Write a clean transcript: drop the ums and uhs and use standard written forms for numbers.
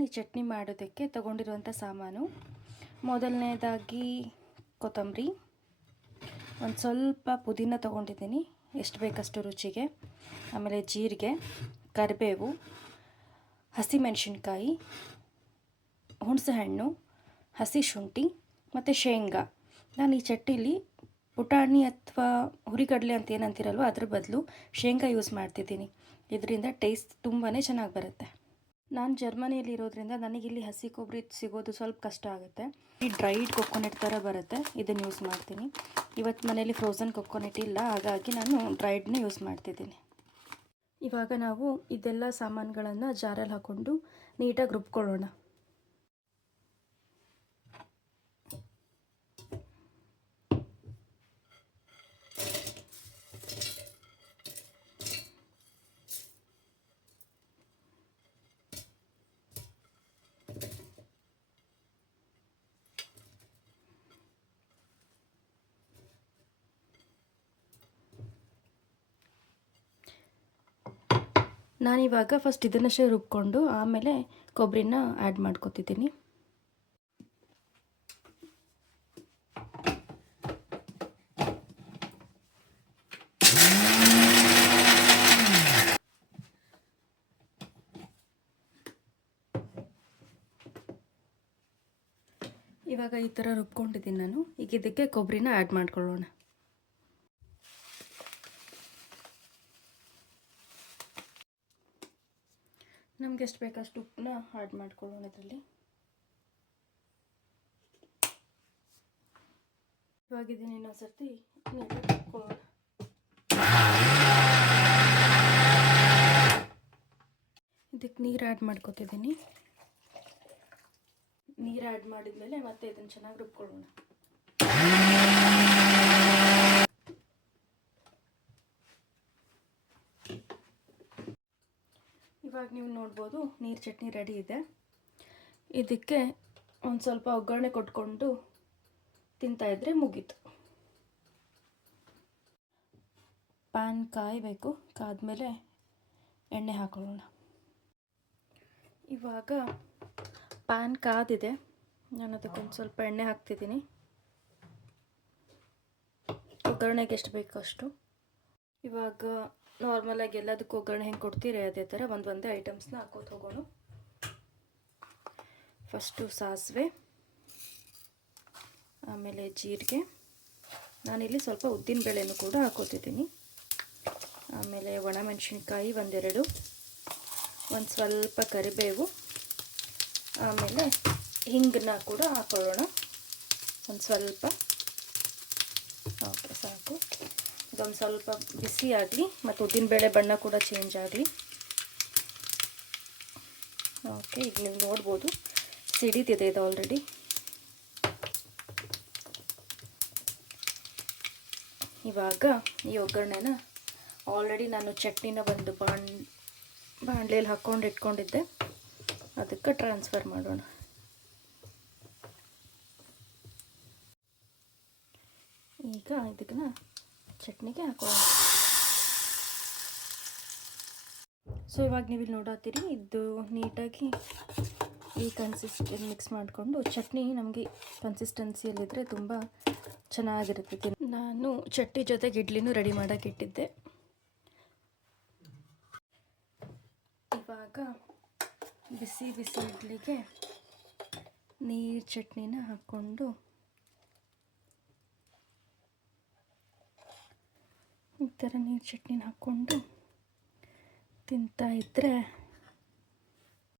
ಈ ಚಟ್ನಿ ಮಾಡೋದಕ್ಕೆ ತಗೊಂಡಿರುವಂಥ ಸಾಮಾನು, ಮೊದಲನೇದಾಗಿ ಕೊತ್ತಂಬರಿ, ಒಂದು ಸ್ವಲ್ಪ ಪುದೀನ ತೊಗೊಂಡಿದ್ದೀನಿ ಎಷ್ಟು ಬೇಕಷ್ಟು ರುಚಿಗೆ, ಆಮೇಲೆ ಜೀರಿಗೆ, ಕರಿಬೇವು, ಹಸಿಮೆಣಸಿನ್ಕಾಯಿ, ಹುಣಸೆಹಣ್ಣು, ಹಸಿ ಶುಂಠಿ ಮತ್ತು ಶೇಂಗಾ. ನಾನು ಈ ಚಟ್ನಿಲಿ ಪುಟಾಣಿ ಅಥವಾ ಹುರಿಗಡಲೆ ಅಂತ ಏನಂತೀರಲ್ವ ಅದ್ರ ಬದಲು ಶೇಂಗಾ ಯೂಸ್ ಮಾಡ್ತಿದ್ದೀನಿ. ಇದರಿಂದ ಟೇಸ್ಟ್ ತುಂಬಾ ಚೆನ್ನಾಗಿ ಬರುತ್ತೆ. ನಾನು ಜರ್ಮನಿಯಲ್ಲಿ ಇರೋದ್ರಿಂದ ನನಗಿಲ್ಲಿ ಹಸಿ ಕೊಬ್ಬರಿ ಸಿಗೋದು ಸ್ವಲ್ಪ ಕಷ್ಟ ಆಗುತ್ತೆ. ಈ ಡ್ರೈಡ್ ಕೊಕೊನೆಟ್ ಥರ ಬರುತ್ತೆ, ಇದನ್ನು ಯೂಸ್ ಮಾಡ್ತೀನಿ. ಇವತ್ತು ಮನೇಲಿ ಫ್ರೋಝನ್ ಕೊಕೊನೆಟ್ ಇಲ್ಲ, ಹಾಗಾಗಿ ನಾನು ಡ್ರೈಡ್ನೇ ಯೂಸ್ ಮಾಡ್ತಿದ್ದೀನಿ. ಇವಾಗ ನಾವು ಇದೆಲ್ಲ ಸಾಮಾನುಗಳನ್ನು ಜಾರಲ್ಲಿ ಹಾಕ್ಕೊಂಡು ನೀಟಾಗಿ ರುಬ್ಕೊಳ್ಳೋಣ. ನಾನಿವಾಗ ಫಸ್ಟ್ ಇದನ್ನಷ್ಟೇ ರುಬ್ಕೊಂಡು ಆಮೇಲೆ ಕೊಬ್ಬರಿನ ಆ್ಯಡ್ ಮಾಡ್ಕೊತಿದ್ದೀನಿ. ಇವಾಗ ಈ ಥರ ರುಬ್ಕೊಂಡಿದ್ದೀನಿ ನಾನು. ಈಗ ಇದಕ್ಕೆ ಕೊಬ್ಬರಿನ ಆ್ಯಡ್ ಮಾಡ್ಕೊಳ್ಳೋಣ. ನಮ್ಗೆ ಎಷ್ಟು ಬೇಕಷ್ಟು ಉಪ್ಪನ್ನ ಆ್ಯಡ್ ಮಾಡ್ಕೊಳ್ಳೋಣ ಇದರಲ್ಲಿ. ಇವಾಗ ಇದನ್ನು ಇನ್ನೊಂದು ಸರ್ತಿ ನೀಟಾಗಿ ರುಬ್ಕೊಳ್ಳೋಣ. ಇದಕ್ಕೆ ನೀರು ಆ್ಯಡ್ ಮಾಡ್ಕೊತಿದ್ದೀನಿ. ನೀರು ಆ್ಯಡ್ ಮಾಡಿದ್ಮೇಲೆ ಮತ್ತೆ ಇದನ್ನು ಚೆನ್ನಾಗಿ ರುಬ್ಕೊಳ್ಳೋಣ. ಇವಾಗ ನೀವು ನೋಡ್ಬೋದು ನೀರು ಚಟ್ನಿ ರೆಡಿ ಇದೆ. ಇದಕ್ಕೆ ಒಂದು ಸ್ವಲ್ಪ ಒಗ್ಗರಣೆ ಕೊಟ್ಕೊಂಡು ತಿಂತಾಯಿದ್ರೆ ಮುಗೀತು. ಪ್ಯಾನ್ ಕಾಯಬೇಕು, ಕಾದ್ಮೇಲೆ ಎಣ್ಣೆ ಹಾಕೊಳ್ಳೋಣ. ಇವಾಗ ಪ್ಯಾನ್ ಕಾದಿದೆ, ನಾನು ಅದಕ್ಕೊಂದು ಸ್ವಲ್ಪ ಎಣ್ಣೆ ಹಾಕ್ತಿದ್ದೀನಿ. ಒಗ್ಗರಣೆಗೆ ಎಷ್ಟು ಬೇಕೋ ಅಷ್ಟು. ಇವಾಗ ನಾರ್ಮಲಾಗಿ ಎಲ್ಲದಕ್ಕೂ ಒಗ್ಗರಣೆ ಹೆಂಗೆ ಕೊಡ್ತೀರಿ ಅದೇ ಥರ ಒಂದೊಂದೇ ಐಟಮ್ಸ್ನ ಹಾಕೋದು ಹೋಗೋಣ. ಫಸ್ಟು ಸಾಸಿವೆ, ಆಮೇಲೆ ಜೀರಿಗೆ, ನಾನಿಲ್ಲಿ ಸ್ವಲ್ಪ ಉದ್ದಿನಬೇಳೆನೂ ಕೂಡ ಹಾಕೋತಿದ್ದೀನಿ. ಆಮೇಲೆ ಒಣಮೆಣಸಿನ್ಕಾಯಿ ಒಂದೆರಡು, ಒಂದು ಸ್ವಲ್ಪ ಕರಿಬೇವು, ಆಮೇಲೆ ಹಿಂಗನ್ನ ಕೂಡ ಹಾಕೊಳ್ಳೋಣ ಒಂದು ಸ್ವಲ್ಪ. ಓಕೆ, ಸಾಕು. ಇದೊಂದು ಸ್ವಲ್ಪ ಬಿಸಿ ಆಗಲಿ ಮತ್ತು ಉದ್ದಿನಬೇಳೆ ಬಣ್ಣ ಕೂಡ ಚೇಂಜ್ ಆಗಲಿ. ಓಕೆ, ಈಗ ನೀವು ನೋಡ್ಬೋದು ಸಿಡಿತಿದೆ ಇದು ಆಲ್ರೆಡಿ. ಇವಾಗ ಈ ಒಗ್ಗರಣೆನ ಆಲ್ರೆಡಿ ನಾನು ಚಟ್ನಿನ ಒಂದು ಬಾಣಲೆಯಲ್ಲಿ ಹಾಕ್ಕೊಂಡು ಇಟ್ಕೊಂಡಿದ್ದೆ, ಅದಕ್ಕೆ ಟ್ರಾನ್ಸ್ಫರ್ ಮಾಡೋಣ. ಈಗ ಇದನ್ನ ಚಟ್ನಿಗೆ ಹಾಕೋಣ. ಸೊ ಇವಾಗ ನೀವು ಇಲ್ಲಿ ನೋಡತ್ತೀರಿ, ಇದು ನೀಟಾಗಿ ಈ ಕನ್ಸಿಸ್ಟೆನ್ಸಿ ಮಿಕ್ಸ್ ಮಾಡಿಕೊಂಡು ಚಟ್ನಿ ನಮಗೆ ಕನ್ಸಿಸ್ಟೆನ್ಸಿಯಲ್ಲಿದ್ದರೆ ತುಂಬ ಚೆನ್ನಾಗಿರುತ್ತೆ. ನಾನು ಚಟ್ನಿ ಜೊತೆಗೆ ಇಡ್ಲಿನೂ ರೆಡಿ ಮಾಡೋಕೆ ಇಟ್ಟಿದ್ದೆ. ಇವಾಗ ಬಿಸಿ ಬಿಸಿ ಇಡ್ಲಿಗೆ ನೀರು ಚಟ್ನಿನ ಹಾಕ್ಕೊಂಡು ಈ ಥರ ನೀರು ಚಟ್ನಿನ ಹಾಕ್ಕೊಂಡು ತಿಂತಾ ಇದ್ದರೆ